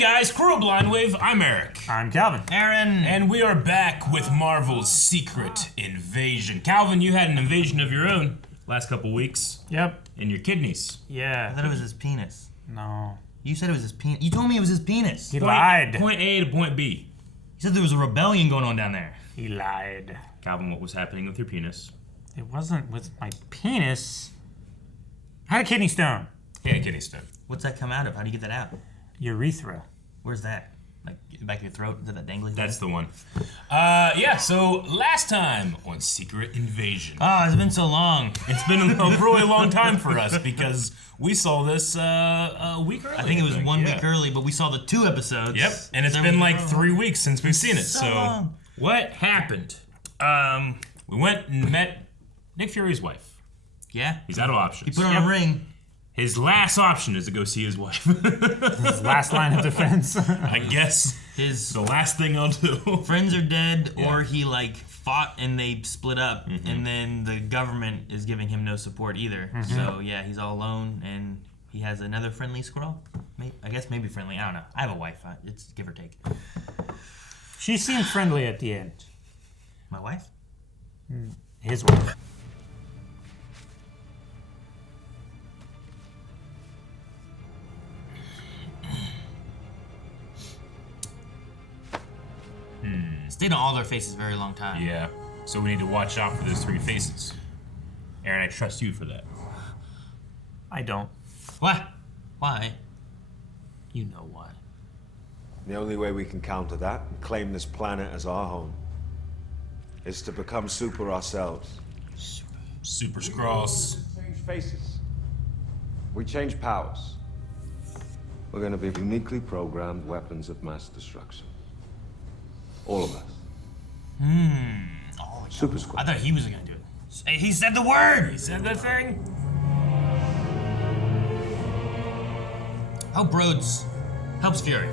guys, Crew of Blindwave, I'm Eric. I'm Calvin. Aaron. And we are back with Marvel's Secret Invasion. Calvin, you had an invasion of your own last couple weeks. Yep. In your kidneys. Yeah. I thought it was his penis. No. You said it was his penis. You told me it was his penis. He lied. Point A to point B. You said there was a rebellion going on down there. He lied. Calvin, what was happening with your penis? It wasn't with my penis. I had a kidney stone. Yeah, kidney stone. What's that come out of? How do you get that out? Urethra. Where's that? Like in the back of your throat? Is that dangly? That's the one. Yeah, so last time on Secret Invasion. Oh, it's been so long. It's been a really long time for us because we saw this a week early. I think it was 1 week early, but we saw the 2 episodes. Yep, and it's been like 3 weeks since we've seen it. So long. what happened? We went and met Nick Fury's wife. Yeah? He's out of options. He put on a ring. His last option is to go see his wife. His last line of defense. I guess His the last thing I'll do. friends are dead, or he like fought and they split up, and then the government is giving him no support either. So yeah, he's all alone, and he has another friendly Skrull. I guess maybe friendly. I don't know. I have a wife. It's give or take. She seemed friendly at the end. My wife? His wife. Stayed on all their faces a very long time. Yeah, so we need to watch out for those 3 faces. Aaron, I trust you for that. I don't. What? Why? You know why. The only way we can counter that and claim this planet as our home is to become super ourselves. Super Skrulls. Change faces. We change powers. We're going to be uniquely programmed weapons of mass destruction. All of us. Oh, Super Skrull. I thought he was gonna do it. Hey, he said the word! He said the thing. Hope Rhodes helps Fury.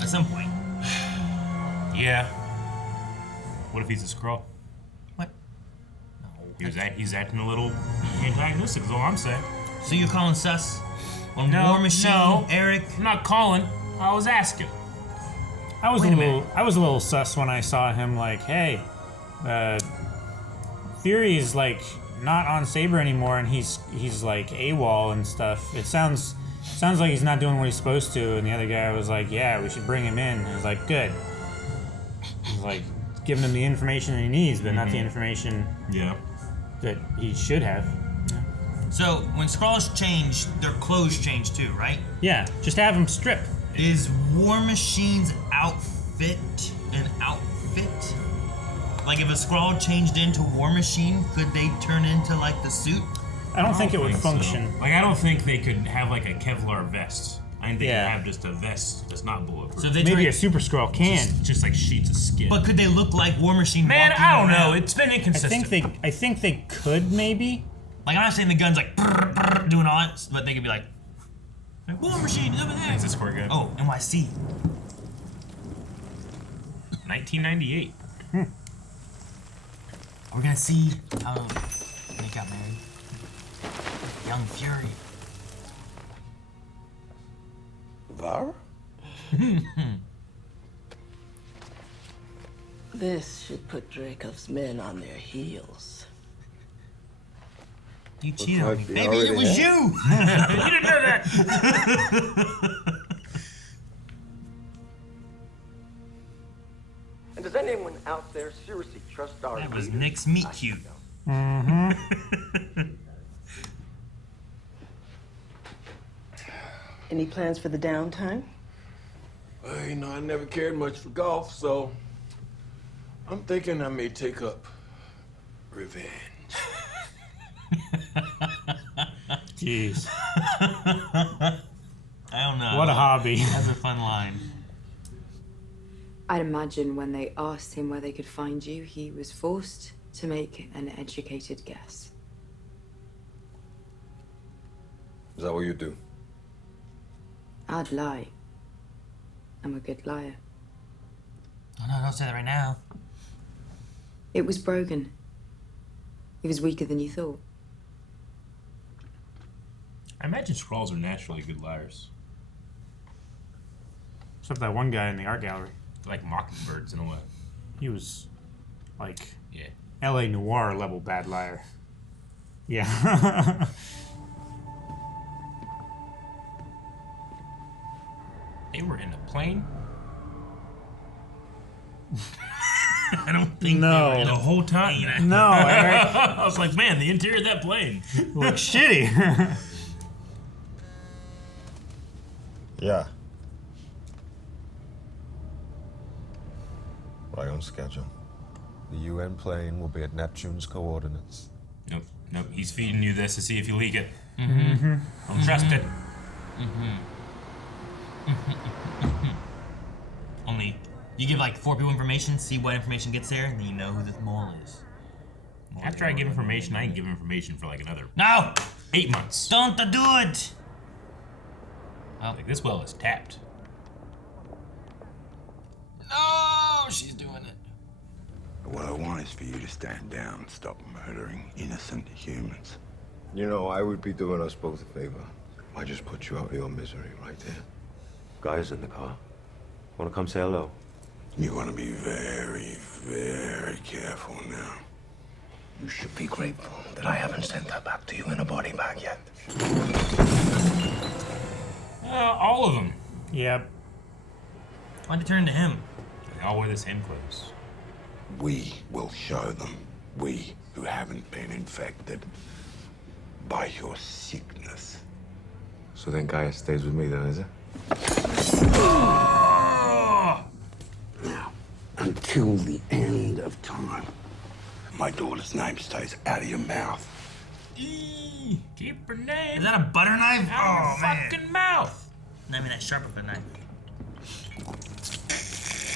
At some point. Yeah. What if he's a Skrull? What? He's acting a little antagonistic, is all I'm saying. So you're calling sus on No, War Machine, no. Eric? I'm not calling. I was asking. I was Wait a a little sus when I saw him like, hey, Fury's like not on Saber anymore, and he's like AWOL and stuff. It sounds like he's not doing what he's supposed to. And the other guy was like, yeah, we should bring him in. And I was like, good. He's like giving him the information that he needs, but not the information Yeah. that he should have. So when Skrulls change, their clothes change too, right? Yeah, just have him strip. Is War Machine's outfit an outfit? Like if a Skrull changed into War Machine, could they turn into like the suit? I don't think it would so. function. Like, I don't think they could have like a Kevlar vest. I think they Yeah. could have just a vest that's not bulletproof. So they Maybe turn, a Super Skrull can. just like sheets of skin. but could they look like War Machine? Man, walking I don't around? know. It's been inconsistent. I think they could maybe. Like I'm not saying the gun's like brr, brr, doing all that, but they could be like War Machine is over there. Is this square good? Oh, NYC. 1998. We're gonna see how they got married. Young Fury. Var? This should put Dracov's men on their heels. You cheated on me. like they Baby, it already was have. you! You didn't know that. And does anyone out there seriously trust our That was leaders? Nick's meet cute. Any plans for the downtime? Well, you know, I never cared much for golf, so I'm thinking I may take up revenge. Jeez. I don't know. What a hobby. That's a fun line. I'd imagine when they asked him where they could find you, he was forced to make an educated guess. Is that what you do? I'd lie. I'm a good liar. Oh no, don't say that right now. It was broken. He was weaker than you thought. I imagine Skrulls are naturally good liars. Except that one guy in the art gallery. Like mockingbirds in a way. He was like Yeah. L.A. Noir level bad liar. Yeah. They were in a plane. I don't think No. they were The whole time. No, Eric. I was like, man, the interior of that plane. Looks shitty. Yeah. Right on schedule. The UN plane will be at Neptune's coordinates. Nope. He's feeding you this to see if you leak it. Don't trust it. Only you give like 4 people information, see what information gets there, and then you know who the mole is. After I give information, I can give information for like another No! 8 months. Don't do it! Like this well is tapped. No! She's doing it. What I want is for you to stand down and stop murdering innocent humans. You know, I would be doing us both a favor. I just put you out of your misery right there. Guys in the car. Want to come say hello? You want to be very, very careful now. You should be grateful that I haven't sent her back to you in a body bag yet. All of them. Yep. Why'd you turn to him? They all wear the same clothes. We will show them. We who haven't been infected by your sickness. So then Gaia stays with me then, is it? Now, until the end of time, my daughter's name stays out of your mouth. Keep her name Is that a butter knife? out of Oh, your man. fucking mouth. I mean, that sharp of a knife.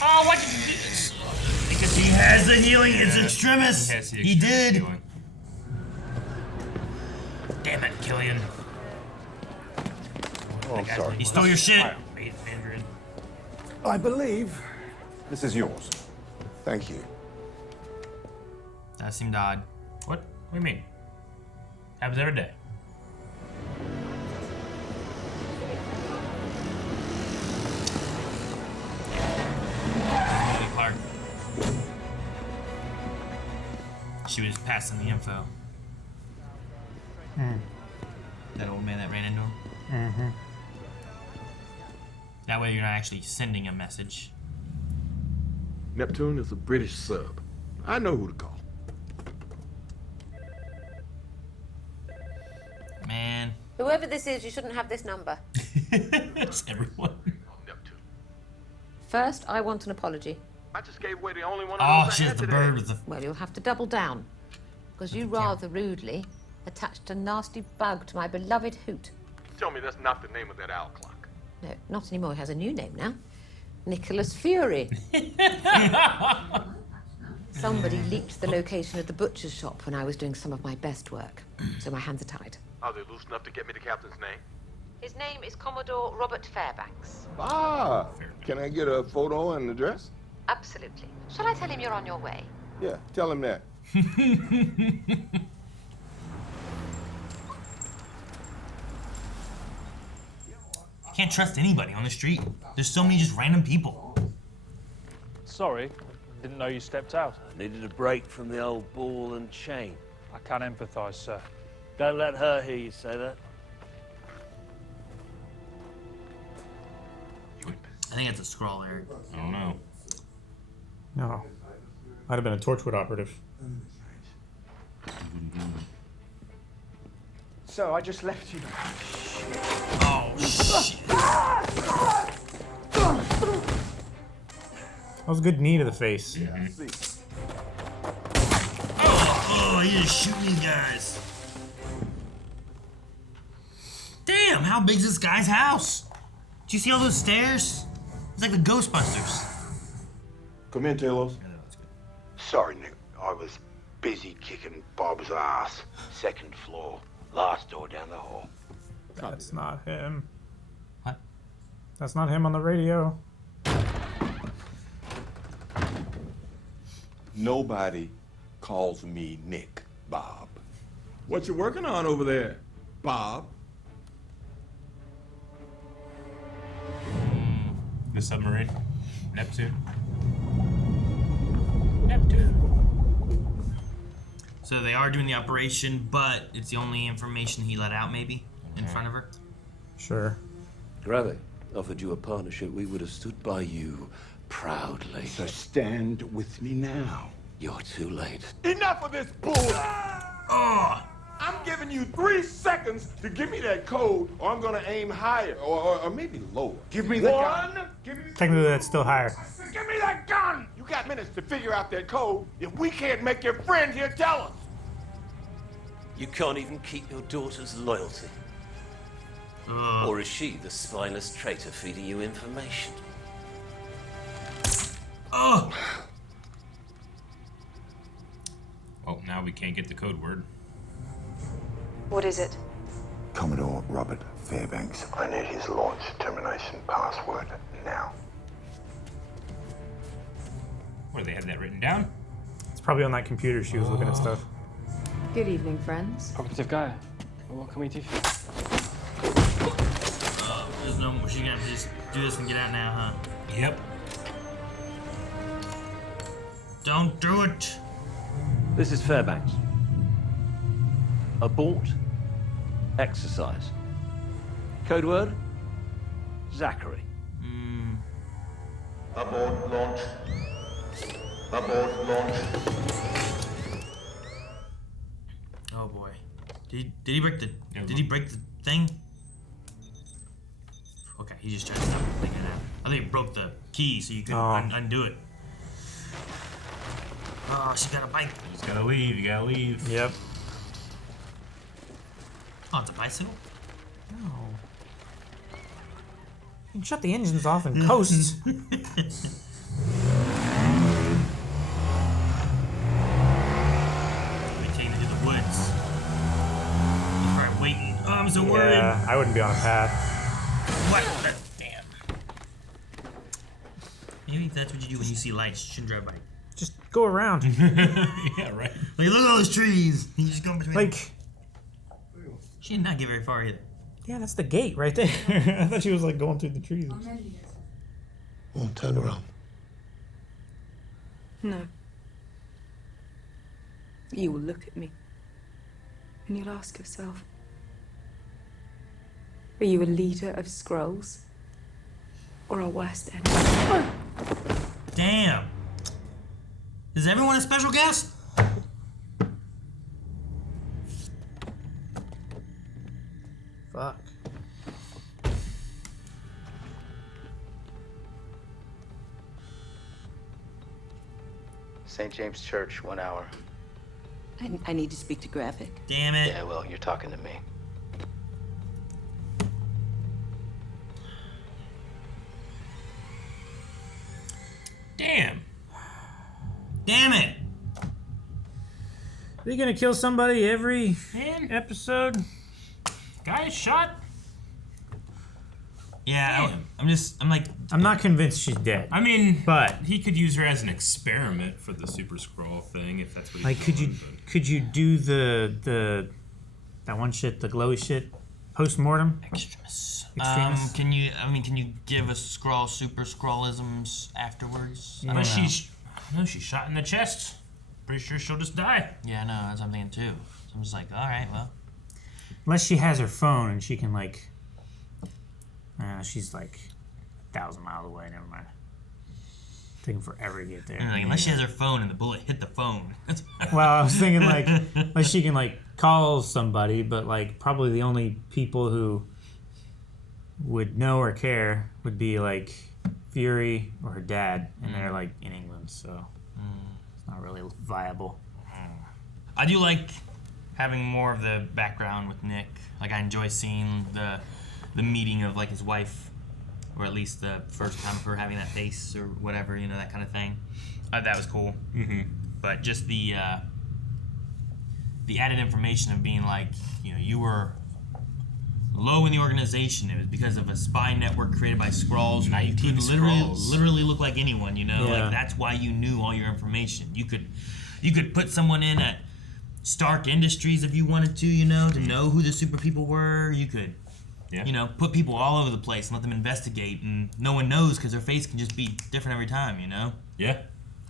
Oh, what did you do? Because he has the healing, it's extremis. Yes, He did. healing. Damn it, Killian. Oh, I'm sorry. He stole your shit. Mandarin. I believe this is yours. Thank you. That seemed odd. What? What do you mean? Happens every day. Rhodey Clark. She was passing the info. That old man that ran into him. That way you're not actually sending a message. Neptune is a British sub. I know who to call. Man. Whoever this is, you shouldn't have this number. It's everyone. Neptune. First, I want an apology. I just gave away the only one Oh, shit, the bird with the... Well, you'll have to double down. Because you rather rudely attached a nasty bug to my beloved hoot. Tell me that's not the name of that owl clock. No, not anymore. It has a new name now. Nicholas Fury. Somebody leaked the location of the butcher's shop when I was doing some of my best work. So my hands are tied. Are they loose enough to get me the captain's name? His name is Commodore Robert Fairbanks. Ah, can I get a photo and address? Absolutely. Shall I tell him you're on your way? Yeah, tell him that. You can't trust anybody on the street. There's so many just random people. Sorry, didn't know you stepped out. I needed a break from the old ball and chain. I can't empathise, sir. Don't let her hear you say that. I think it's a Skrull, Eric. I don't know. No. Might have been a Torchwood operative. So I just left you. Oh, shit. That was a good knee to the face. Oh, he just shooting these guys. Damn, how big is this guy's house? Did you see all those stairs? It's like the Ghostbusters. Come in, Talos. Sorry, Nick. I was busy kicking Bob's ass. Second floor. Last door down the hall. That's not him. What? That's not him on the radio. Nobody calls me Nick, Bob. What you working on over there, Bob? The submarine. Neptune. So they are doing the operation, but it's the only information he let out, maybe, in front of her. Sure. Gravik offered you a partnership. We would have stood by you proudly. So stand with me now. You're too late. Enough of this bull! Oh! I'm giving you 3 seconds to give me that code, or I'm gonna aim higher, or maybe lower. Give me the gun. Give me Technically, that's still higher. Give me that gun! You got minutes to figure out that code. If we can't make your friend here tell us. You can't even keep your daughter's loyalty. Or is she the spineless traitor feeding you information? Oh! Well, now we can't get the code word. What is it? Commodore Robert Fairbanks. I need his launch termination password now. What, do they have that written down? It's probably on that computer she was looking at stuff. Good evening, friends. Talkative guy. What can we do for you? There's no more. She's gonna have to just do this and get out now, huh? Yep. Don't do it! This is Fairbanks. Abort. Exercise. Code word? Zachary. Abort launch. Abort launch. Oh boy. Did he break the thing? Okay, he just tried to stop the thing now. I think he broke the key so you couldn't undo it. Oh, she got a bike. You just gotta leave, you gotta leave. Yep. Oh, it's a bicycle? No. You can shut the engines off and coast. Let me take him to the woods. He's probably waiting. Oh, I'm so worried. Yeah, I wouldn't be on a path. What? Damn. Maybe that's what you do when you see lights. You shouldn't drive a bike. Just go around. Yeah, right. Like, look at all those trees. You just go between. Like, She did not get very far either. yeah, that's the gate right there. I thought she was like going through the trees. Won't turn around. No. You will look at me and you'll ask yourself, are you a leader of Skrulls or a worst enemy? Damn. Is everyone a special guest? Fuck. St. James Church, 1 hour. I need to speak to Gravik. Damn it. Yeah, well, you're talking to me. Damn. Damn it. Are you gonna kill somebody every Man. episode? Guy shot? Yeah, I'm like... I'm not convinced she's dead. I mean, but he could use her as an experiment for the Super Skrull thing, if that's what he's like, could you do that one shit, the glowy shit, post-mortem? Extremis. Extremis? Can you give us Skrull Super Skrullisms afterwards? Yeah. But she's shot in the chest. Pretty sure she'll just die. Yeah, no, that's what I'm thinking too. So I'm just like, all right, well. Unless she has her phone and she can like, she's like 1,000 miles away. Never mind. Taking forever to get there. Like, unless she has her phone and the bullet hit the phone. Well, I was thinking like, unless she can like call somebody, but like probably the only people who would know or care would be like Fury or her dad, and they're like in England, so it's not really viable. I do like having more of the background with Nick. Like, I enjoy seeing the meeting of like his wife, or at least the first time for having that face or whatever, you know, that kind of thing. That was cool. Mm-hmm. But just the added information of being like, you know, you were low in the organization. It was because of a spy network created by Skrulls. Now you could literally look like anyone, you know. Yeah. Like, that's why you knew all your information. You could put someone in at Stark Industries if you wanted to, you know, to know who the super people were. You could You know, put people all over the place and let them investigate, and no one knows because their face can just be different every time, you know? Yeah.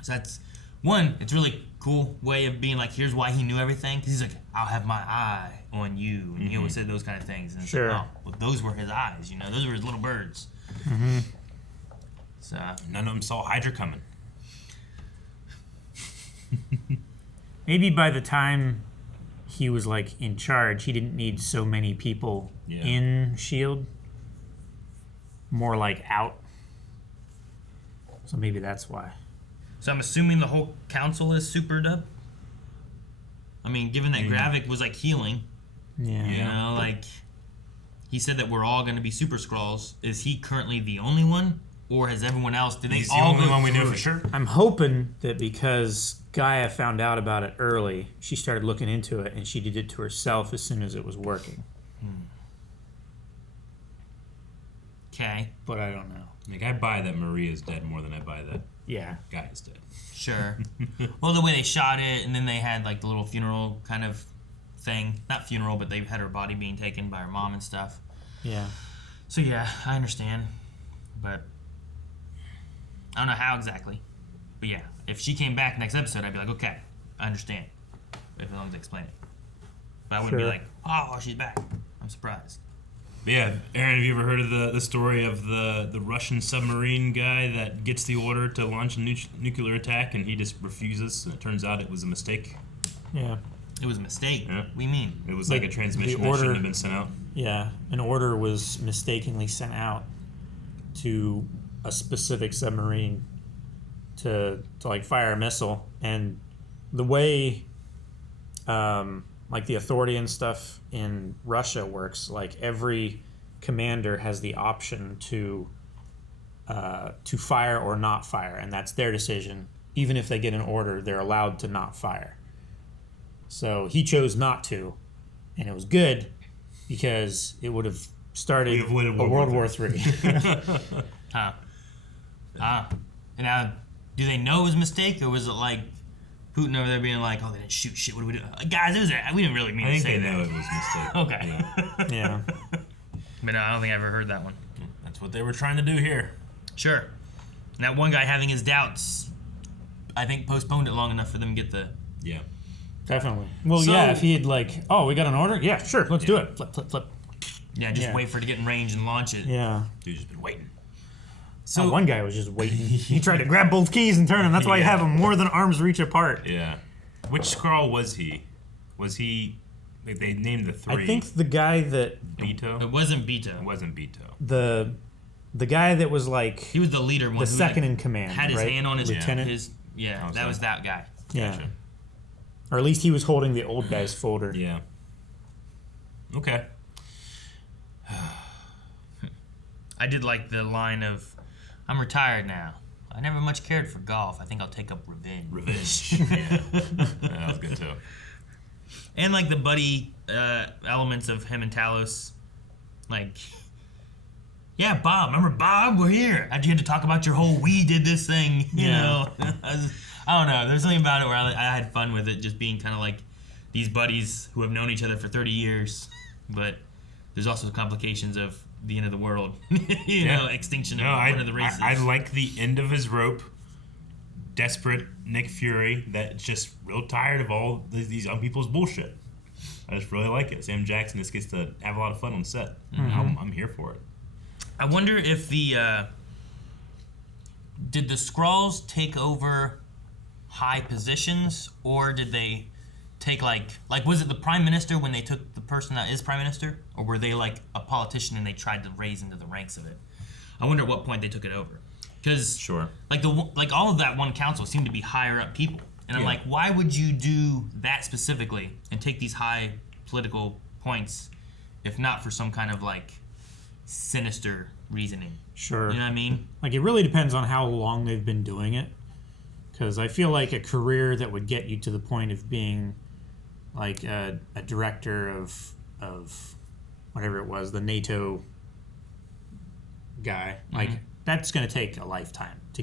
So that's, one, it's really cool way of being like, here's why he knew everything. Because he's like, I'll have my eye on you. And he always said those kind of things. And it's Sure. like, oh, well, those were his eyes, you know? Those were his little birds. Mm-hmm. So none of them saw Hydra coming. Maybe by the time he was like in charge, he didn't need so many people in S.H.I.E.L.D. More like out. So maybe that's why. So I'm assuming the whole council is supered up? I mean, given that Gravik was like healing. Yeah. You know, like, he said that we're all going to be super Skrulls. Is he currently the only one? Or has everyone else, did they all go through it? I'm hoping that because Gaia found out about it early, she started looking into it and she did it to herself as soon as it was working. Okay. But I don't know. Like, I buy that Maria's dead more than I buy that Gaia's dead. Sure. Well, the way they shot it, and then they had like the little funeral kind of thing. Not funeral, but they had her body being taken by her mom and stuff. Yeah. So yeah, I understand. But I don't know how exactly. But yeah, if she came back next episode, I'd be like, okay, I understand. If as long as they explain it. But I wouldn't be like, oh, she's back. I'm surprised. But yeah, Aaron, have you ever heard of the story of the Russian submarine guy that gets the order to launch a nuclear attack and he just refuses? And it turns out it was a mistake. Yeah. It was a mistake? Yeah. What do you mean? It was like a transmission that shouldn't have been sent out. Yeah, an order was mistakenly sent out to a specific submarine to like fire a missile, and the way like the authority and stuff in Russia works, like every commander has the option to fire or not fire, and that's their decision. Even if they get an order, they're allowed to not fire. So he chose not to, and it was good because it would have started a World War III. Huh. And now, do they know it was a mistake, or was it like Putin over there being like, "Oh, they didn't shoot shit. What do we do, guys? We didn't really mean to say that." I think they know it was a mistake. Okay. Yeah. But no, I don't think I ever heard that one. That's what they were trying to do here. Sure. And that one guy having his doubts, I think postponed it long enough for them to get the. Yeah. Definitely. Well, So- yeah, if he had like, oh, we got an order? Yeah, sure, let's do it. Flip, flip, flip. Yeah, just wait for it to get in range and launch it. Yeah. Dude's just been waiting. So one guy was just waiting. He tried to grab both keys and turn them. That's why you have them more than arm's reach apart. Yeah. Which Skrull was he? Was he... Like, they named the three. I think the guy that... Beto? It wasn't Beto. It wasn't Beto. The guy that was like... He was the leader one. The who second like, in command, had his right? hand on his... Lieutenant? That was that guy. Yeah. Gotcha. Or at least he was holding the old guy's folder. Yeah. Okay. I did like the line of, I'm retired now. I never much cared for golf. I think I'll take up revenge. Yeah. That was good too. And like the buddy elements of him and Talos. Like, yeah, Bob. Remember Bob? We're here. How'd you had to talk about your whole we did this thing? You know? I don't know. There's something about it where I had fun with it, just being kind of like these buddies who have known each other for 30 years. But there's also complications of the end of the world. you know, extinction of one of the races. I like the end of his rope. Desperate Nick Fury that's just real tired of all these young people's bullshit. I just really like it. Sam Jackson just gets to have a lot of fun on set. I'm here for it. I wonder if the did the Skrulls take over high positions, or did they take like was it the prime minister when they took the person that is prime minister, or were they like a politician and they tried to raise into the ranks of it? I wonder at what point they took it over, because like all of that one council seemed to be higher up people, and I'm like, why would you do that specifically and take these high political points if not for some kind of like sinister reasoning? Sure. You know what I mean? Like, it really depends on how long they've been doing it. Because I feel like a career that would get you to the point of being like a director of whatever it was, the NATO guy, like that's going to take a lifetime to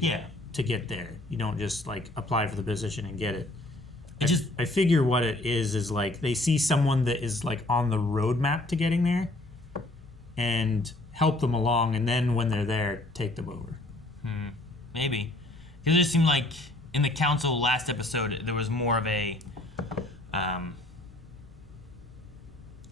get there. You don't just like apply for the position and get it. I figure what it is like they see someone that is like on the roadmap to getting there, and help them along, and then when they're there, take them over. Maybe. Because it just seemed like in the council last episode, there was more of a, I don't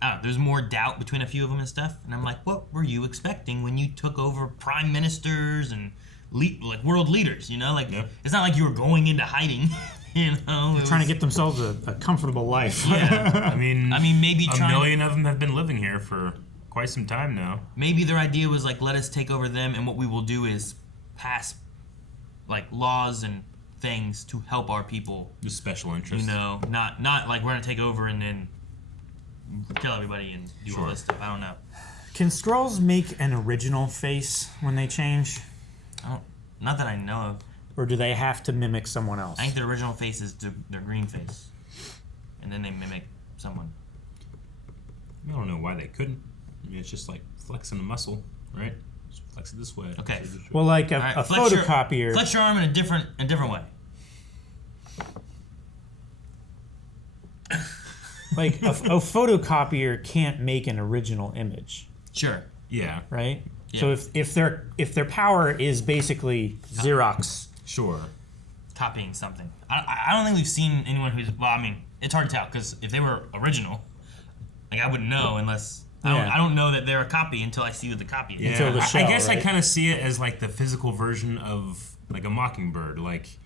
know, there's more doubt between a few of them and stuff. And I'm like, what were you expecting when you took over prime ministers and like world leaders? You know, like it's not like you were going into hiding. You know, they're trying to get themselves a comfortable life. Yeah, I mean, maybe a million of them have been living here for quite some time now. Maybe their idea was like, let us take over them, and what we will do is pass like laws and things to help our people. Just special interests. You know, not like we're gonna take over and then kill everybody and do all this stuff. I don't know. Can Skrulls make an original face when they change? Not that I know of. Or do they have to mimic someone else? I think their original face is their green face, and then they mimic someone. I don't know why they couldn't. I mean, it's just like flexing a muscle, right? Just flex it this way. Okay. Well, like a photocopier. Flex your arm in a different way. Like a photocopier can't make an original image. Sure. Yeah. Right. Yeah. So if their power is basically Xerox. Sure. Copying something. I don't think we've seen anyone who's. Well, I mean, it's hard to tell because if they were original, like I wouldn't know unless. I don't know that they're a copy until I see what the copy is. Yeah. Until the show, I guess right? I kind of see it as like the physical version of like a mockingbird. Like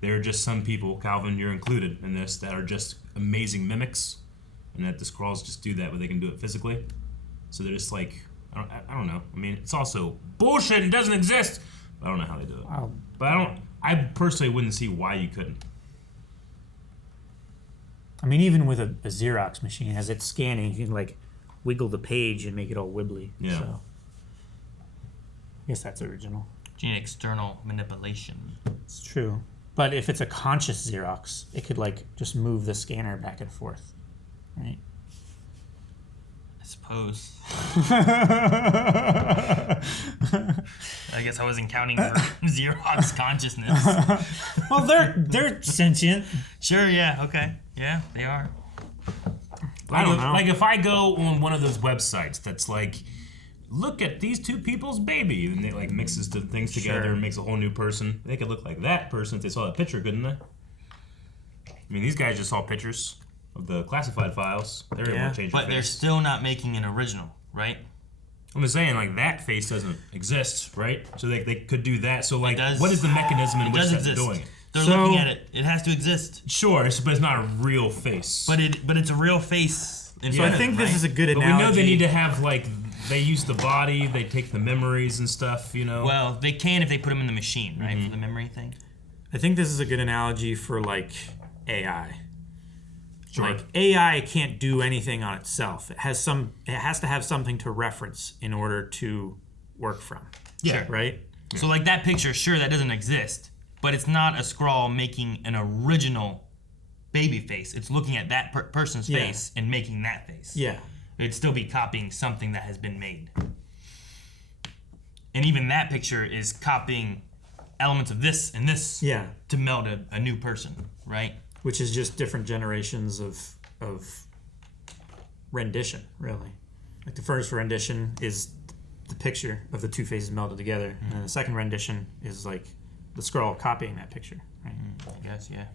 there are just some people, Calvin, you're included in this, that are just amazing mimics, and that the Skrulls just do that, but they can do it physically. So they're just like. I don't know. I mean, it's also bullshit and doesn't exist. I don't know how they do it. But I personally wouldn't see why you couldn't. I mean, even with a Xerox machine, as it's scanning, you can like wiggle the page and make it all wibbly. Yeah. So, I guess that's original. You need external manipulation. It's true. But if it's a conscious Xerox, it could like just move the scanner back and forth, right? I suppose. I guess I wasn't counting for Xerox consciousness. Well, they're sentient. Sure, yeah, okay. Yeah, they are. I don't know. Like if I go on one of those websites that's like, look at these two people's baby, and it like mixes the things together and makes a whole new person. They could look like that person if they saw that picture, couldn't they? I mean, these guys just saw pictures of the classified files. They're able to change but they're still not making an original, right? I'm just saying, like, that face doesn't exist, right? So they could do that. So, like, what is the mechanism in which they're doing it? They're looking at it. It has to exist. Sure, but it's not a real face. But it's a real face. So I think this is a good analogy. But we know they need to have, like, they use the body, they take the memories and stuff, you know? Well, they can if they put them in the machine, right, for the memory thing. I think this is a good analogy for, like, AI. Sure. Like AI can't do anything on itself. It has to have something to reference in order to work from. Yeah. Right? Yeah. So like that picture, sure, that doesn't exist, but it's not a Skrull making an original baby face. It's looking at that person's face and making that face. Yeah. It'd still be copying something that has been made. And even that picture is copying elements of this and this to meld a new person, right? Which is just different generations of rendition, really. Like the first rendition is the picture of the two faces melded together, and then the second rendition is like the Skrull copying that picture, right? I guess, yeah.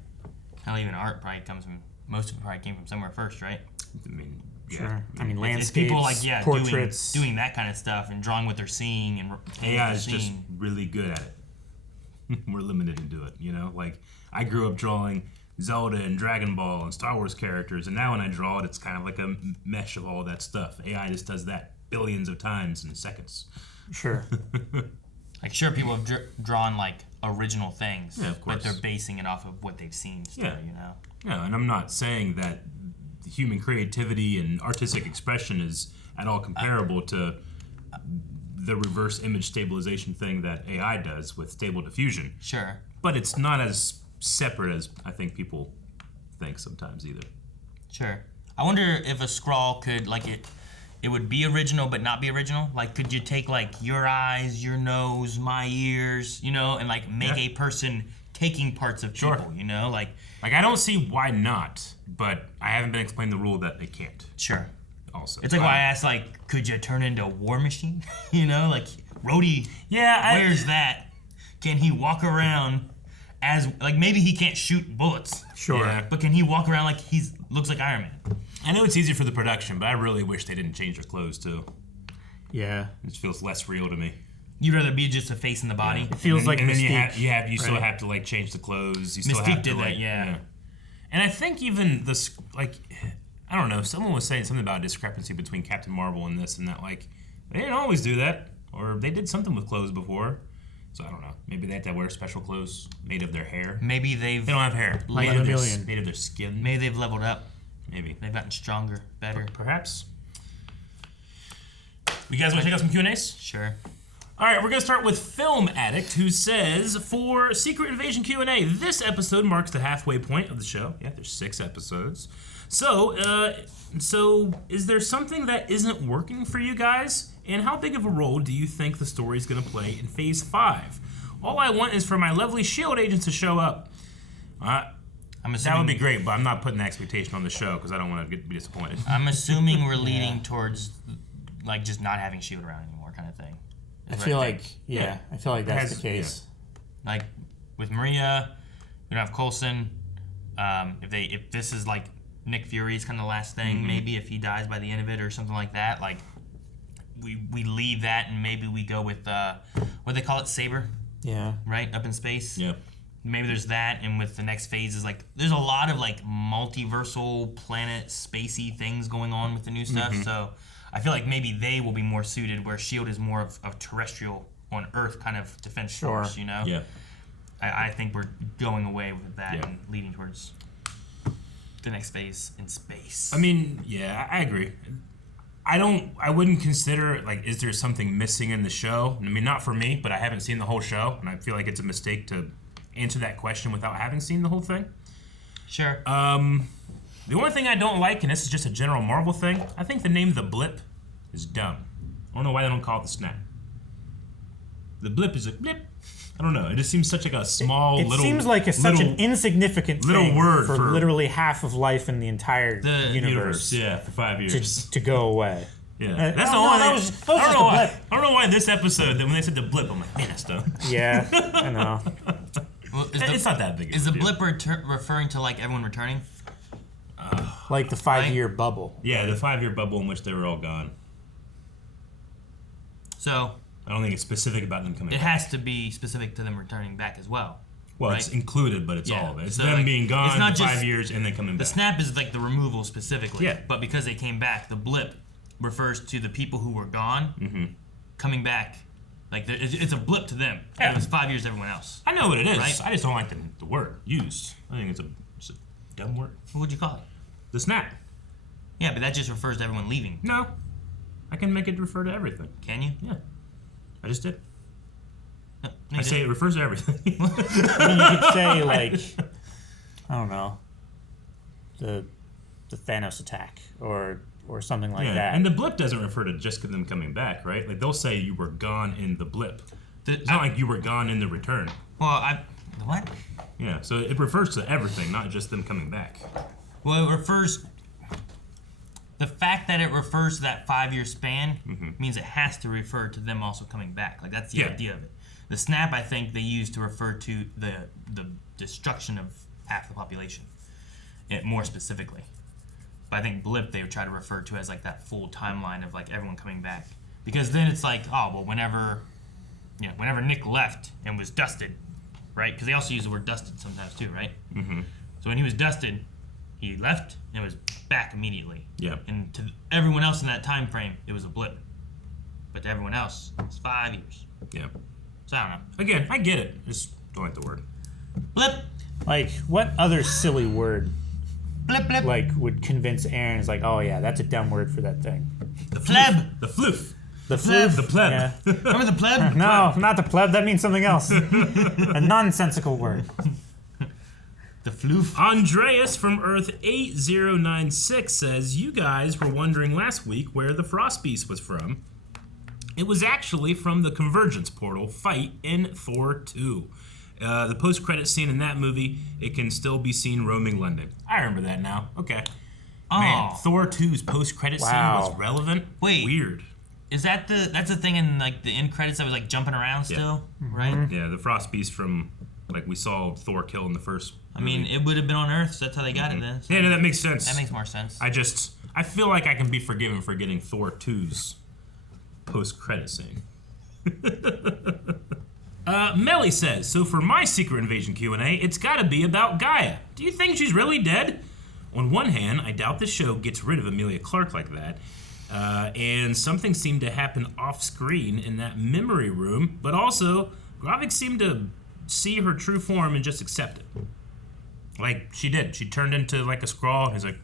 Hell, even art probably comes from, most of it probably came from somewhere first, right? I mean, yeah. Sure. I mean, landscapes, it's people like, portraits. doing that kind of stuff and drawing what they're seeing and AI is just really good at it. We're limited to do it, you know? Like, I grew up drawing Zelda and Dragon Ball and Star Wars characters, and now when I draw it, it's kind of like a mesh of all that stuff. AI just does that billions of times in seconds. Sure. Like, sure, people have drawn, like, original things, of course. but they're basing it off of what they've seen still, you know? Yeah, and I'm not saying that human creativity and artistic expression is at all comparable to the reverse image stabilization thing that AI does with Stable Diffusion. Sure. But it's not as separate as I think people think sometimes either. Sure. I wonder if a Skrull could, like, it would be original but not be original. Like, could you take, like, your eyes, your nose, my ears, you know, and, like, make a person taking parts of people, you know? Like, I don't see why not, but I haven't been explained the rule that they can't. Sure. Also, It's like why I asked, like, could you turn into a war machine? You know, like Rhodey. Yeah, where's that? Can he walk around as like maybe he can't shoot bullets? Sure. Yeah. But can he walk around like looks like Iron Man? I know it's easier for the production, but I really wish they didn't change their clothes too. Yeah. It feels less real to me. You'd rather be just a face in the body. It feels like and Mystique. Then you still have to like change the clothes. You still Mystique have to, did that, like, yeah. And I think even this, like, I don't know, someone was saying something about a discrepancy between Captain Marvel and this and that, like, they didn't always do that. Or they did something with clothes before. So I don't know. Maybe they have to wear special clothes made of their hair. Maybe they don't have hair. Like a million. Made of their skin. Maybe they've leveled up. Maybe. They've gotten stronger, better. Perhaps. You guys want to check out some Q&As? Sure. All right, we're going to start with Film Addict, who says, for Secret Invasion Q&A, this episode marks the halfway point of the show. Yeah, there's 6 episodes. So is there something that isn't working for you guys? And how big of a role do you think the story is going to play in Phase 5? All I want is for my lovely S.H.I.E.L.D. agents to show up. That would be great, but I'm not putting the expectation on the show because I don't want to be disappointed. I'm assuming we're leading towards like just not having S.H.I.E.L.D. around anymore kind of thing. I feel like that's the case. Yeah. Like with Maria, we don't have Coulson. If this is like Nick Fury's kind of last thing, maybe if he dies by the end of it or something like that, like we leave that and maybe we go with what they call it, Saber. Yeah. Right up in space. Yeah. Maybe there's that, and with the next phase is like there's a lot of like multiversal planet spacey things going on with the new stuff. So I feel like maybe they will be more suited where S.H.I.E.L.D. is more of terrestrial on Earth kind of defense force, you know? Yeah. I think we're going away with that and leading towards the next phase in space. I mean, yeah, I agree. I wouldn't consider, like, is there something missing in the show? I mean, not for me, but I haven't seen the whole show, and I feel like it's a mistake to answer that question without having seen the whole thing. Sure. The only thing I don't like, and this is just a general Marvel thing, I think the name The Blip is dumb. I don't know why they don't call it the Snap. The Blip is a blip. I don't know. It just seems such like a small It little... seems like such an insignificant little thing word for literally half of life in the entire universe. Yeah, for 5 years. To go away. Yeah. That's the only... that was just a blip. I don't know why this episode, when they said The Blip, I'm like, man, that's dumb. Yeah, I know. Well, it's not that big. Is the blip referring to like everyone returning? Like the 5-year bubble. Yeah, the 5-year bubble in which they were all gone. So I don't think it's specific about them coming back. It has to be specific to them returning back as well. Well, right? it's included, but it's all of it. It's so them like, being gone it's not for just 5 years and then coming back. The snap is like the removal specifically. Yeah. But because they came back, the blip refers to the people who were gone coming back. Like it's a blip to them. Yeah. It was 5 years to everyone else. I know what it is. Right? I just don't like the word used. I think it's a dumb word. What would you call it? The snap. Yeah, but that just refers to everyone leaving. No. I can make it refer to everything. Can you? Yeah. I just did. No, I say it refers to everything. I mean, you could say, like, I don't know, the Thanos attack or something like that. And the blip doesn't refer to just them coming back, right? Like, they'll say you were gone in the blip. It's not like you were gone in the return. Well, what? Yeah, so it refers to everything, not just them coming back. Well, it refers... The fact that it refers to that 5-year span means it has to refer to them also coming back. Like, that's the idea of it. The snap, I think, they use to refer to the destruction of half the population, more specifically. But I think blip they would try to refer to as like that full timeline of like everyone coming back, because then it's like, oh well, whenever Nick left and was dusted, right? Because they also use the word dusted sometimes too, right? So when he was dusted, he left and was back immediately. Yeah. And to everyone else in that time frame, it was a blip. But to everyone else, it's 5 years. Yeah. So I don't know. Again, I get it. Just don't like the word. Blip. Like, what other silly word blip, blip. Like would convince Aaron is like, oh yeah, that's a dumb word for that thing. The pleb. The floof. The floof. The pleb. Yeah. Remember the pleb? No, not the pleb. That means something else. A nonsensical word. The floof. Andreas from Earth 8096 says, you guys were wondering last week where the Frost Beast was from. It was actually from the Convergence portal fight in Thor 2. The post-credit scene in that movie, it can still be seen roaming London. I remember that now. Okay. Oh. Man, Thor 2's post-credit scene was relevant. Wait. Weird. Is that that's the thing in like the end credits that was like jumping around still, right? Yeah, the Frost Beast from like we saw Thor kill in the first I mean, it would have been on Earth, so that's how they got it then. So yeah, no, that makes sense. That makes more sense. I feel like I can be forgiven for getting Thor 2's post-credit scene. Melly says, so for my Secret Invasion Q&A, it's gotta be about Gaia. Do you think she's really dead? On one hand, I doubt the show gets rid of Emilia Clarke like that. And something seemed to happen off-screen in that memory room, but also, Gravik seemed to see her true form and just accept it. Like, she did. She turned into, like, a Skrull, and he's like,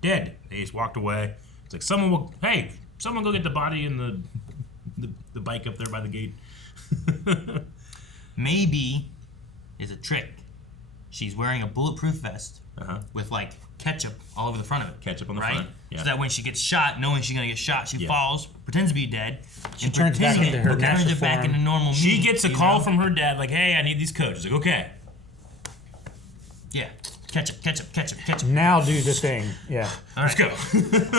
dead. And he just walked away. It's like, someone go get the body and the bike up there by the gate. Maybe it's a trick. She's wearing a bulletproof vest with, like, ketchup all over the front of it. Ketchup on the right? front. Yeah. So that when she gets shot, knowing she's gonna get shot, she falls, pretends to be dead, She turns back into her natural form. back into normal. She me, gets a call from her dad, like, hey, I need these codes. She's like, okay. Yeah. Ketchup. Now do the thing. Yeah. All right. Let's go.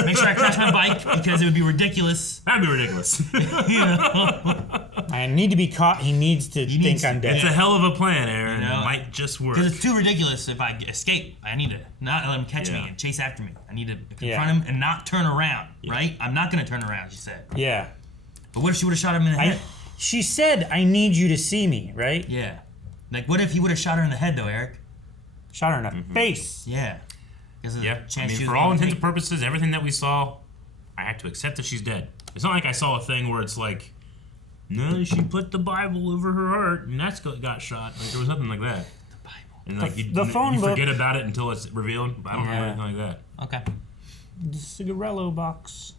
Make sure I crash my bike because it would be ridiculous. That'd be ridiculous. You know? I need to be caught. He needs to think I'm dead. It's a hell of a plan, Aaron. You know? It might just work. Because it's too ridiculous if I escape. I need to not let him catch me and chase after me. I need to confront him and not turn around, right? I'm not going to turn around, she said. Yeah. But what if she would have shot him in the head? She said, I need you to see me, right? Yeah. Like, what if he would have shot her in the head, though, Eric? Shot her in the face. Yeah. Yeah. I mean, for all intents and purposes, everything that we saw, I have to accept that she's dead. It's not like I saw a thing where it's like, no, she put the Bible over her heart and that's got shot. Like, there was nothing like that. The Bible. And like, you forget about it until it's revealed. I don't remember anything like that. Okay. The cigarello box.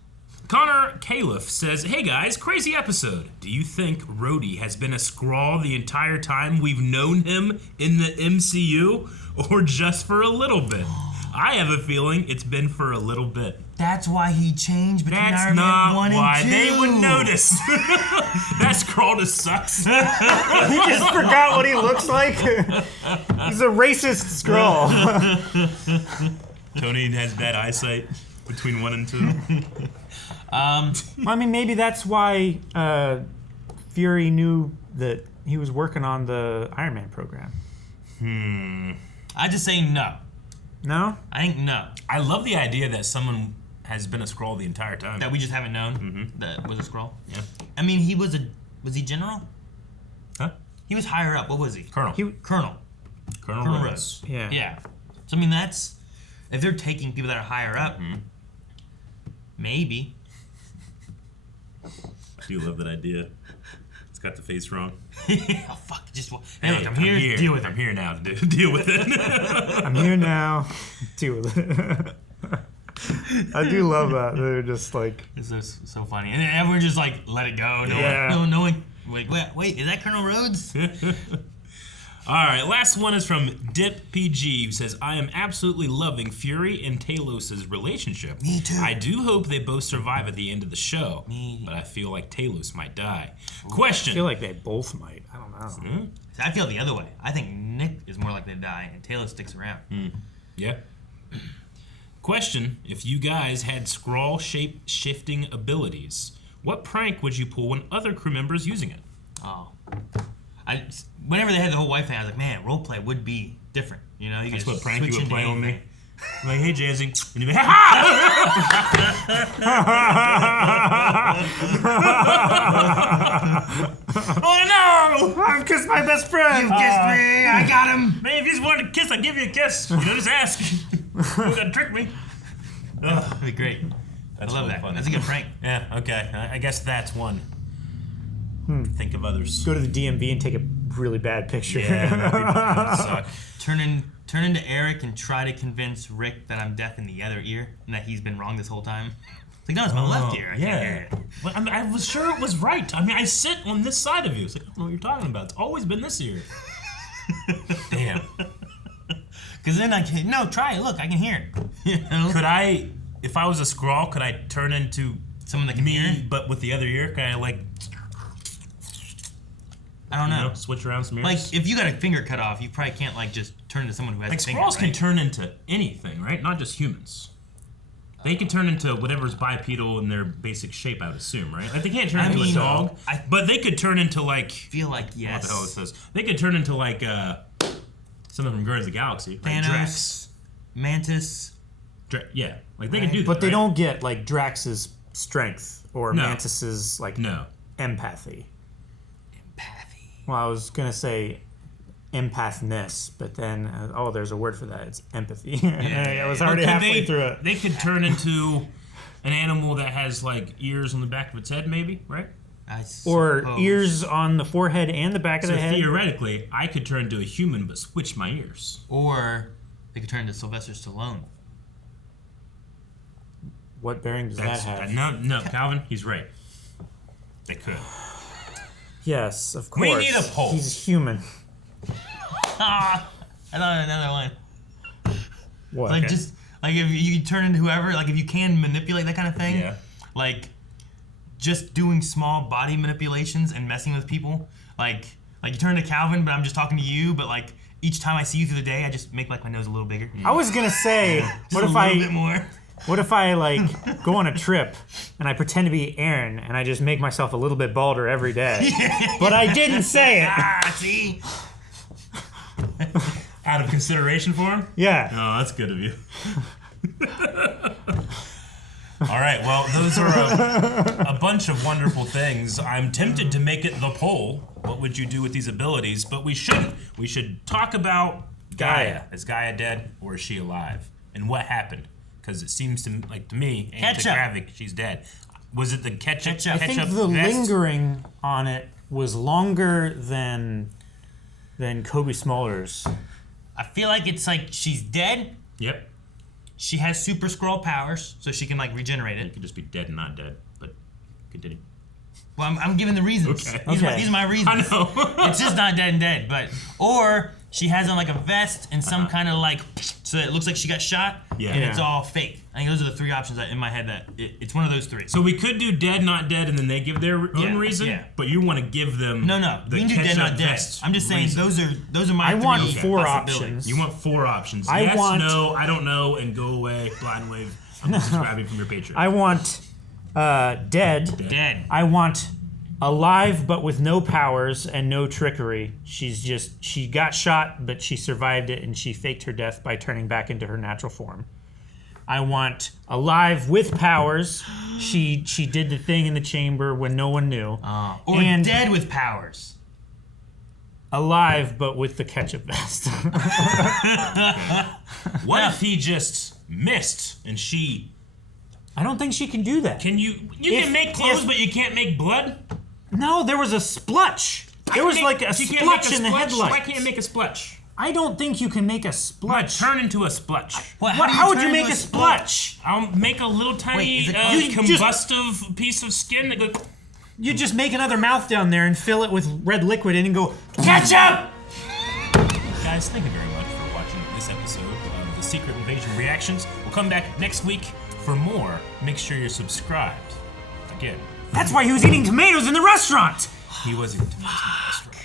Connor Califf says, hey guys, crazy episode. Do you think Rhodey has been a Skrull the entire time we've known him in the MCU, or just for a little bit? I have a feeling it's been for a little bit. That's why he changed between That's Iron Man not 1 and 2. why they would notice. That Skrull just sucks. He just forgot what he looks like. He's a racist Skrull. Tony has bad eyesight between 1 and 2. I mean, maybe that's why Fury knew that he was working on the Iron Man program. I just say no. No? I think no. I love the idea that someone has been a Skrull the entire time. That we just haven't known that was a Skrull. Yeah. I mean, was he general? Huh? He was higher up. What was he? Colonel. Colonel Rhodes. Yeah. Yeah. So, I mean, that's, if they're taking people that are higher up, maybe. I do love that idea. It's got the face wrong. Oh, fuck. Just, hey, look, I'm here. Deal with it. I'm here now to deal with it. I'm here now. Deal with it. I do love that. They're just like... It's so funny. And then everyone just like, let it go. No one, wait, is that Colonel Rhodes? All right, last one is from Dip PG, who says, I am absolutely loving Fury and Talos' relationship. Me too. I do hope they both survive at the end of the show, but I feel like Talos might die. Question. I feel like they both might. I don't know. I feel the other way. I think Nick is more likely to die and Talos sticks around. Yeah. Question, if you guys had Skrull shape-shifting abilities, what prank would you pull when other crew members using it? Oh. Whenever they had the whole wife thing, I was like, man, roleplay would be different. You know, you That's could what prank you would play on me. I'm like, hey, Jazzy. And you'd be like, oh, no! I've kissed my best friend! You kissed me! I got him! Man, if you just wanted a kiss, I'd give you a kiss. You know, just ask. You're gonna trick me. That'd be great. That's I love really that. funny. That's a good prank. Yeah, okay. I guess that's one. Think of others. Go to the DMV and take a really bad picture. Yeah, that would suck. Turn into Eric and try to convince Rick that I'm deaf in the other ear and that he's been wrong this whole time. It's like, no, it's my left ear. I can't hear it. Well, I was sure it was right. I mean, I sit on this side of you. It's like, I don't know what you're talking about. It's always been this ear. Damn. Because then I can, no, try it. Look, I can hear it. You know? Could I, if I was a Skrull, could I turn into someone that can hear it? But with the other ear? Can I, like, I don't know. Switch around some ears? Like, if you got a finger cut off, you probably can't, like, just turn into someone who has a finger, Skrulls can right? turn into anything, right? Not just humans. They could turn into whatever's bipedal in their basic shape, I would assume, right? Like they can't turn into a dog, but they could turn into like. Feel like yes. What the hell it says? They could turn into like something from Guardians of the Galaxy, like Thanos, Drax, Mantis. Yeah, like they can do that. But they right? don't get like Drax's strength or No. Mantis's like empathy. Well, I was gonna say empathness, but then there's a word for that. It's empathy. I was already halfway through it. They could turn into an animal that has like ears on the back of its head, maybe, right? Or ears on the forehead and the back of the head. Theoretically, I could turn into a human but switch my ears. Or they could turn into Sylvester Stallone. What bearing does that have? No, Calvin, he's right. They could. Yes, of course. We need a poll. He's human. I thought of another one. What? Like just like if you turn into whoever, like if you can manipulate that kind of thing. Yeah. Like just doing small body manipulations and messing with people. Like you turn into Calvin, but I'm just talking to you. But like each time I see you through the day, I just make like my nose a little bigger. I was gonna say, what if a little bit more? What if I like go on a trip and I pretend to be Aaron and I just make myself a little bit balder every day? But I didn't say it. See? Out of consideration for him? Yeah. Oh, that's good of you. All right, well, those are a bunch of wonderful things. I'm tempted to make it the poll. What would you do with these abilities? But we shouldn't. We should talk about Gaia. Is Gaia dead or is she alive? And what happened? Because it seems to me, and to Gravik, she's dead. Was it the ketchup? I think the lingering on it was longer than Kobe Smolder's. I feel like it's like she's dead. Yep. She has super Skrull powers, so she can like regenerate it. You could just be dead and not dead, but continue. Well, I'm giving the reasons. Okay. These are my reasons. I know. It's just not dead and dead, but or she has on like a vest and some kind of like, so it looks like she got shot. Yeah. And it's all fake. I think those are the three options in my head. That it's one of those three. So we could do dead, not dead, and then they give their own reason. Yeah. But you want to give them No. We can do dead, not dead. I'm just saying those are my. I want three 4 possibilities. options. You want 4 options. I Yes, want- no, I don't know, and go away. Blind wave. I'm subscribing from your Patreon. I want dead. Dead. I want alive but with no powers and no trickery. She got shot, but she survived it and she faked her death by turning back into her natural form. I want alive with powers. She did the thing in the chamber when no one knew. Or and dead with powers. Alive but with the ketchup vest. What if he just missed and she? I don't think she can do that. Can you? You can make clothes, but you can't make blood. No, there was a splutch. There was like a splutch in the headlights. Why can't you make a splutch? I don't think you can make a splutch. Turn into a splutch. How would you make a splutch? I'll make a little tiny combustive piece of skin that goes. You just make another mouth down there and fill it with red liquid and go, ketchup! Guys, thank you very much for watching this episode of the Secret Invasion Reactions. We'll come back next week for more. Make sure you're subscribed. Again. That's why he was eating tomatoes in the restaurant! He was eating tomatoes in the restaurant.